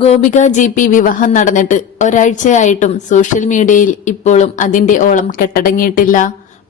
Gopika G P വിവാഹം നടന്നിട്ട് ഒരാഴ്ചയായിട്ടും social മീഡിയയിൽ ഇപ്പോഴും അതിന്റെ ഓളം കെട്ടടങ്ങിയിട്ടില്ല.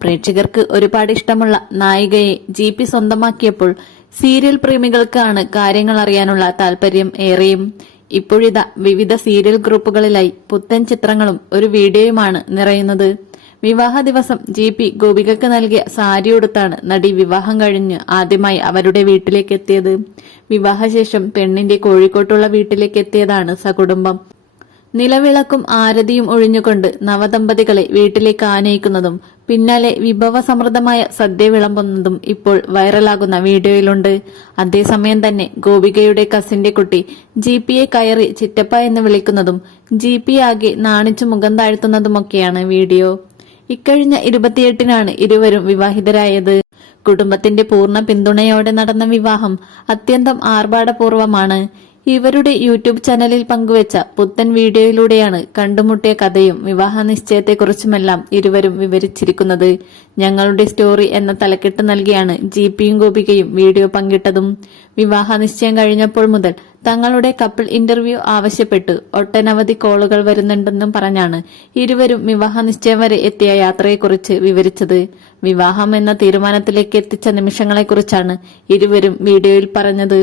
പ്രേക്ഷകർക്ക് ഒരുപാട് ഇഷ്ടമുള്ള നായികയെ ജി പി സ്വന്തമാക്കിയപ്പോൾ സീരിയൽ പ്രേമികൾക്കാണ് കാര്യങ്ങൾ അറിയാനുള്ള താല്പര്യം ഏറെയും. ഇപ്പോഴിതാ വിവിധ സീരിയൽ ഗ്രൂപ്പുകളിലായി പുത്തൻ ചിത്രങ്ങളും ഒരു വീഡിയോയുമാണ് നിറയുന്നത്. വിവാഹ ദിവസം ജി പി ഗോപികക്ക് നൽകിയ സാരി ഉടുത്താണ് നടി വിവാഹം കഴിഞ്ഞ് ആദ്യമായി അവരുടെ വീട്ടിലേക്ക് എത്തിയത്. വിവാഹശേഷം പെണ്ണിന്റെ കോഴിക്കോട്ടുള്ള വീട്ടിലേക്ക് എത്തിയതാണ് സകുടുംബം. നിലവിളക്കും ആരതിയും ഒഴിഞ്ഞുകൊണ്ട് നവദമ്പതികളെ വീട്ടിലേക്ക് ആനയിക്കുന്നതും പിന്നാലെ വിഭവസമൃദ്ധമായ സദ്യ വിളമ്പുന്നതും ഇപ്പോൾ വൈറലാകുന്ന വീഡിയോയിലുണ്ട്. അതേസമയം തന്നെ ഗോപികയുടെ കസിന്റെ കുട്ടി ജി പിയെ കയറി ചിറ്റപ്പ എന്ന് വിളിക്കുന്നതും ജി പി ആകെ നാണിച്ചു മുഖം താഴ്ത്തുന്നതുമൊക്കെയാണ് വീഡിയോ. ഇക്കഴിഞ്ഞ ഇരുപത്തിയെട്ടിനാണ് ഇരുവരും വിവാഹിതരായത്. കുടുംബത്തിന്റെ പൂർണ പിന്തുണയോടെ നടന്ന വിവാഹം അത്യന്തം ആർഭാടപൂർവമാണ്. ഇവരുടെ യൂട്യൂബ് ചാനലിൽ പങ്കുവച്ച പുത്തൻ വീഡിയോയിലൂടെയാണ് കണ്ടുമുട്ടിയ കഥയും വിവാഹ നിശ്ചയത്തെക്കുറിച്ചുമെല്ലാം ഇരുവരും വിവരിച്ചിരിക്കുന്നത്. ഞങ്ങളുടെ സ്റ്റോറി എന്ന തലക്കെട്ട് നൽകിയാണ് ജി പിയും ഗോപികയും വീഡിയോ പങ്കിട്ടതും. വിവാഹ നിശ്ചയം കഴിഞ്ഞപ്പോൾ മുതൽ തങ്ങളുടെ കപ്പിൾ ഇന്റർവ്യൂ ആവശ്യപ്പെട്ട്. ഒട്ടനവധി കോളുകൾ വരുന്നുണ്ടെന്നും പറഞ്ഞാണ് ഇരുവരും വിവാഹ നിശ്ചയം വരെ എത്തിയ യാത്രയെക്കുറിച്ച് വിവരിച്ചത്. വിവാഹം എന്ന തീരുമാനത്തിലേക്ക് എത്തിച്ച നിമിഷങ്ങളെക്കുറിച്ചാണ് ഇരുവരും വീഡിയോയിൽ പറഞ്ഞത്.